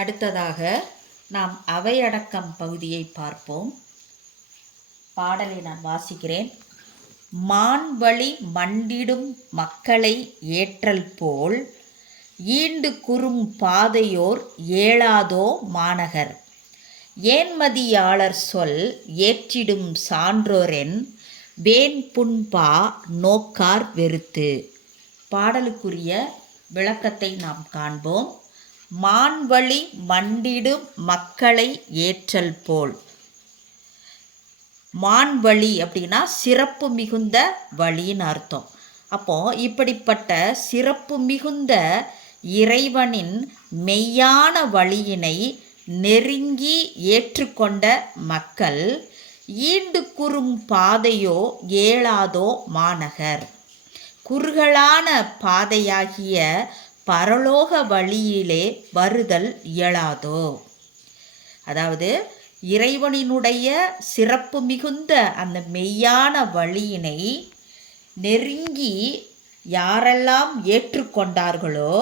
அடுத்ததாக நாம் அவையடக்கம் பகுதியை பார்ப்போம். பாடலை நான் வாசிக்கிறேன். மான்வழி மண்டிடும் மக்களை ஏற்றல் போல் ஈண்டு குறும் பாதையோர் ஏழாதோ மாநகர். ஏன்மதியாளர் சொல் ஏற்றிடும் சான்றோரென் வேன் புண்பா நோக்கார் வெறுத்து. பாடலுக்குரிய விளக்கத்தை நாம் காண்போம். மான்வழி மண்டிடும் மக்களை ஏற்றல் போல். மான்வழி அப்படின்னா சிறப்பு மிகுந்த வழின்னு அர்த்தம். அப்போ இப்படிப்பட்ட சிறப்பு மிகுந்த இறைவனின் மெய்யான வழியினை நெருங்கி ஏற்றுக்கொண்ட மக்கள் ஈண்டு குறும் பாதையோ ஏழாதோ மாநகர். குறுகலான பாதையாகிய பரலோக வழியிலே வருதல் இயலாதோ? அதாவது இறைவனினுடைய சிறப்பு மிகுந்த அந்த மெய்யான வழியினை நெருங்கி யாரெல்லாம் ஏற்றுக்கொண்டார்களோ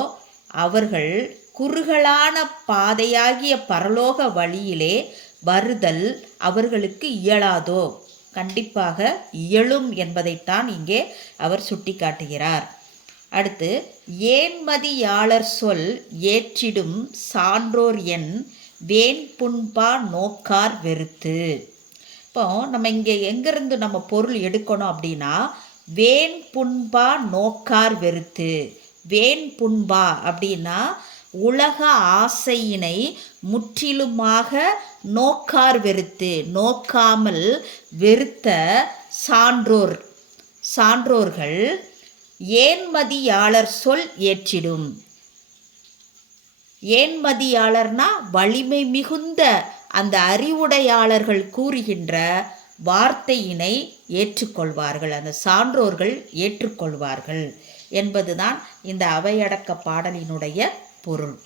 அவர்கள் குறுகலான பாதையாகிய பரலோக வழியிலே வருதல் அவர்களுக்கு இயலாதோ? கண்டிப்பாக இயலும் என்பதைத்தான் இங்கே அவர் சுட்டிக்காட்டுகிறார். அடுத்து ஏன்மதியாளர் சொல் ஏற்றிடும் சான்றோர் என் வேன் புண்பா நோக்கார் வெறுத்து. இப்போ நம்ம இங்கே எங்கேருந்து நம்ம பொருள் எடுக்கணும் அப்படின்னா வேன் புண்பா நோக்கார் வெறுத்து. வேன் புண்பா அப்படின்னா உலக ஆசையினை முற்றிலுமாக நோக்கார் வெறுத்து நோக்காமல் வெறுத்த சான்றோர். சான்றோர்கள் ஏன்மதியாளர் சொல் ஏற்றிடும். ஏன்மதியாளர்னா வலிமை மிகுந்த அந்த அறிவுடையாளர்கள் கூறுகின்ற வார்த்தையினை ஏற்றுக்கொள்வார்கள் அந்த சான்றோர்கள் ஏற்றுக்கொள்வார்கள் என்பதுதான் இந்த அவையடக்க பாடலினுடைய பொருள்.